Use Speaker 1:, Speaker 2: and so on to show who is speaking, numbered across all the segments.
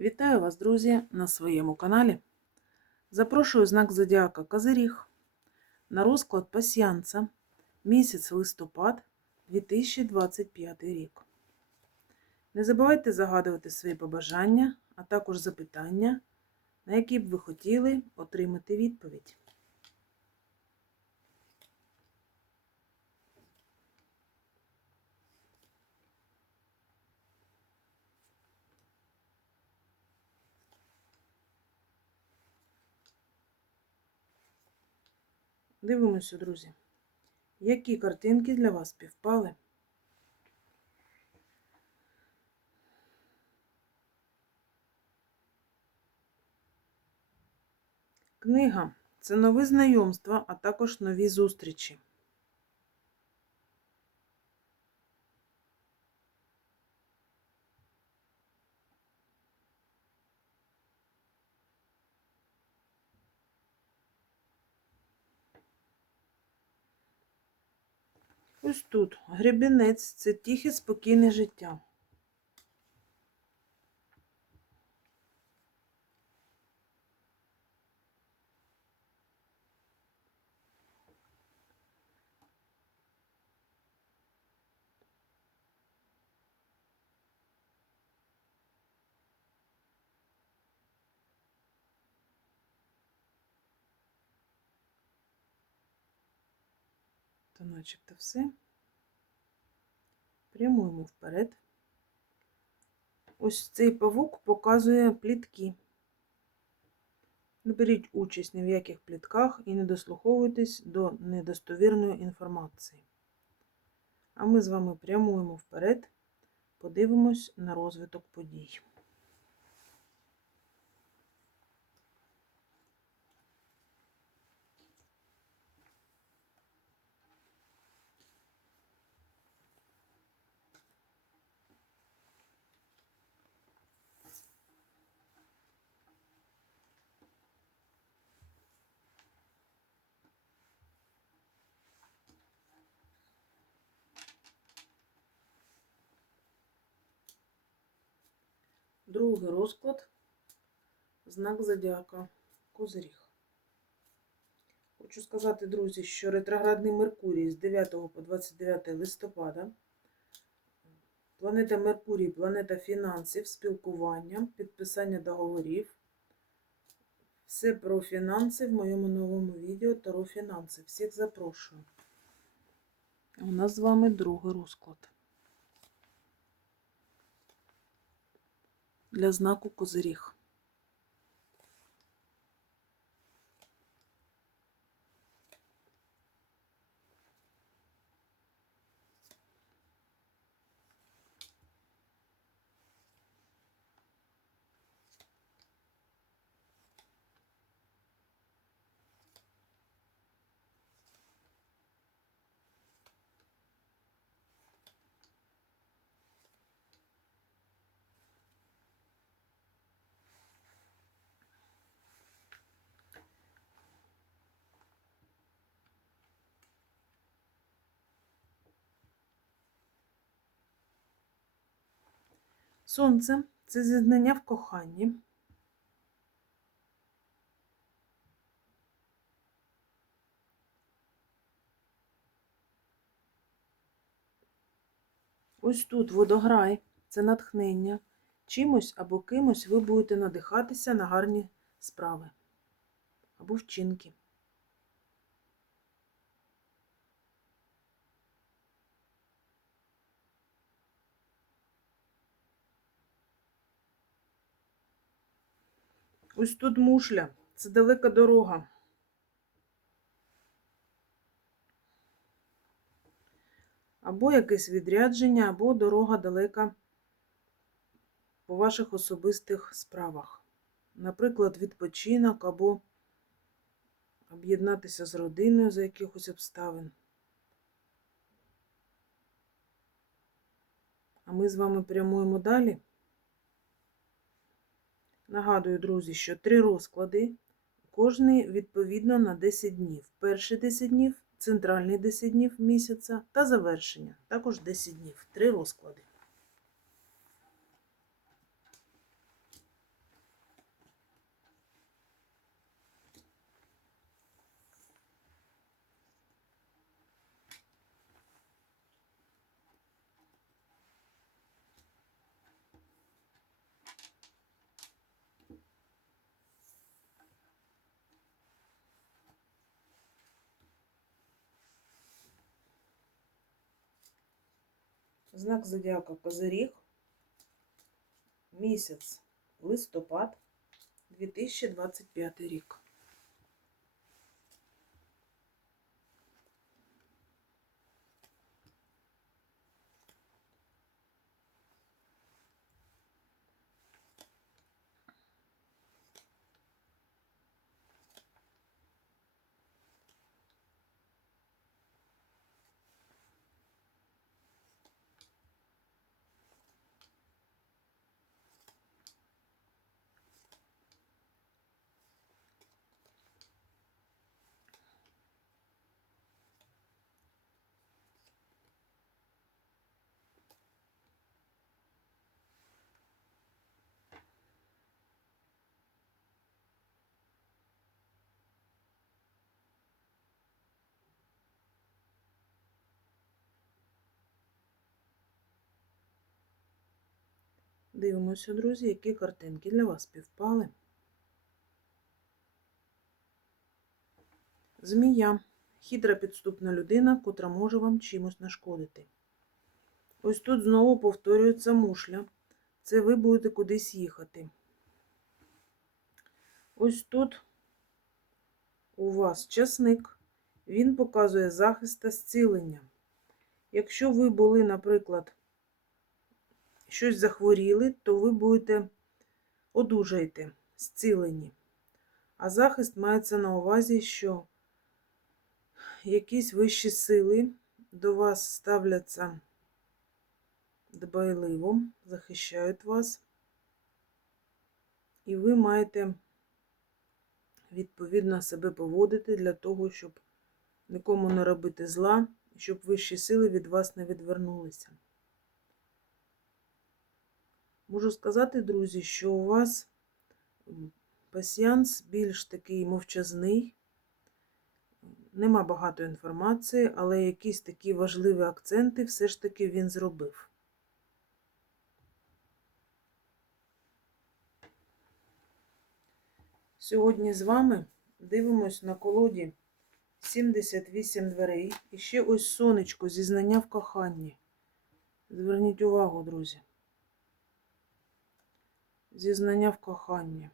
Speaker 1: Вітаю вас, друзі, на своєму каналі. Запрошую знак Зодіака Козиріг на розклад пасіянца місяць листопад 2025 рік. Не забувайте загадувати свої побажання, а також запитання, на які б ви хотіли отримати відповідь. Дивимося, друзі, які картинки для вас співпали. Книга це нові знайомства, а також нові зустрічі. Ось тут гребінець це тихе, спокійне життя. То начебто все. Прямуємо вперед. Ось цей павук показує плітки. Не беріть участь ні в яких плітках і не дослуховуйтесь до недостовірної інформації. А ми з вами прямуємо вперед, подивимось на розвиток подій. Другий розклад, знак зодіака Козиріг. Хочу сказати, друзі, що ретроградний Меркурій з 9 по 29 листопада. Планета Меркурій, планета фінансів, спілкування, підписання договорів. Все про фінанси в моєму новому відео Таро фінанси. Всіх запрошую. У нас з вами другий розклад. Для знаку Козиріг. Сонце це зізнання в коханні. Ось тут водограй це натхнення. Чимось або кимось ви будете надихатися на гарні справи або вчинки. Ось тут мушля. Це далека дорога. Або якесь відрядження, або дорога далека по ваших особистих справах. Наприклад, відпочинок, або об'єднатися з родиною за якихось обставин. А ми з вами прямуємо далі. Нагадую, друзі, що три розклади, кожний відповідно на 10 днів. Перші 10 днів, центральні 10 днів місяця та завершення. Також 10 днів. Три розклади. Знак зодіака Козиріг. Місяць листопад 2025 рік. Дивимося, друзі, які картинки для вас співпали. Змія хитра підступна людина, котра може вам чимось нашкодити. Ось тут знову повторюється мушля. Це ви будете кудись їхати. Ось тут у вас часник, він показує захист та зцілення. Якщо ви були, наприклад, щось захворіли, то ви будете одужаєте, зцілені. А захист мається на увазі, що якісь вищі сили до вас ставляться дбайливо, захищають вас, і ви маєте відповідно себе поводити для того, щоб нікому не робити зла, щоб вищі сили від вас не відвернулися. Можу сказати, друзі, що у вас пасіянс більш такий мовчазний, нема багато інформації, але якісь такі важливі акценти все ж таки він зробив. Сьогодні з вами дивимось на колоді 78 дверей. І ще ось сонечко зізнання в коханні. Зверніть увагу, друзі. Зізнання в коханні.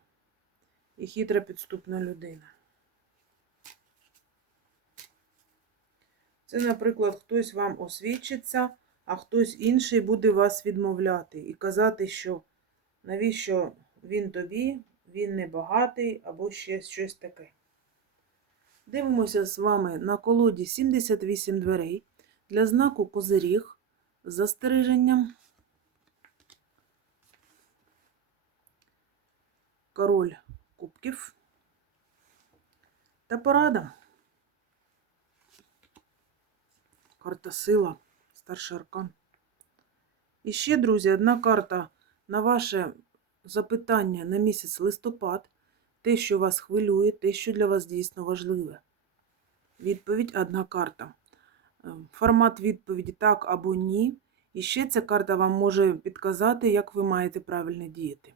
Speaker 1: І хитра підступна людина. Це, наприклад, хтось вам освідчиться, а хтось інший буде вас відмовляти і казати, що навіщо він тобі, він не багатий або ще щось таке. Дивимося з вами на колоді 78 дверей для знаку Козиріг з застереженням. Король кубків та порада. Карта сила, старший аркан. І ще, друзі, одна карта на ваше запитання на місяць листопад, те, що вас хвилює, те, що для вас дійсно важливе. Відповідь одна карта. Формат відповіді так або ні. І ще ця карта вам може підказати, як ви маєте правильно діяти.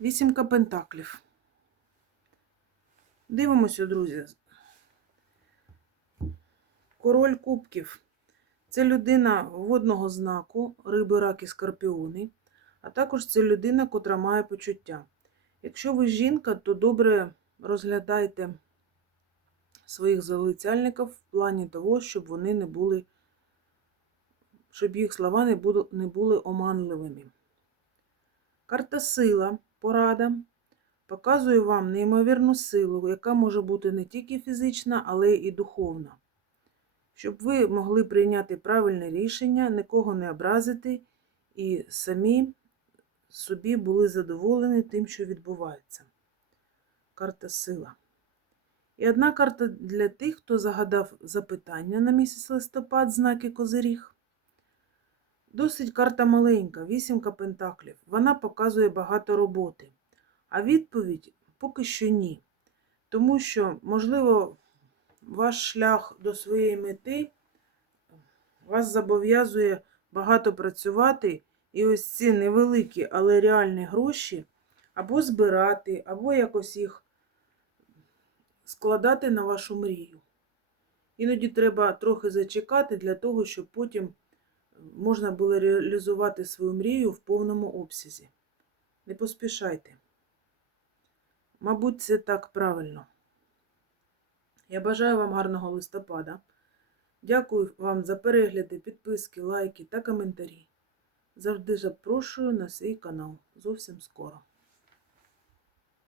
Speaker 1: Вісімка пентаклів. Дивимося, друзі. Король кубків. Це людина водного знаку, риби, раки, скорпіони, а також це людина, котра має почуття. Якщо ви жінка, то добре розглядайте своїх залицяльників в плані того, щоб вони не були, щоб їх слова не були, оманливими. Карта сила, порада показує вам неймовірну силу, яка може бути не тільки фізична, але і духовна щоб ви могли прийняти правильне рішення, нікого не образити і самі собі були задоволені тим, що відбувається. Карта сила. І одна карта для тих, хто загадав запитання на місяць листопад, знаки Козиріг. Досить карта маленька, вісімка пентаклів. Вона показує багато роботи. А відповідь поки що ні. Тому що, можливо, ваш шлях до своєї мети вас зобов'язує багато працювати, і ось ці невеликі, але реальні гроші або збирати, або якось їх складати на вашу мрію. Іноді треба трохи зачекати для того, щоб потім можна було реалізувати свою мрію в повному обсязі. Не поспішайте. Мабуть, це так правильно. Я бажаю вам гарного листопада. Дякую вам за перегляди, підписки, лайки та коментарі. Завжди запрошую на свій канал. Зовсім скоро.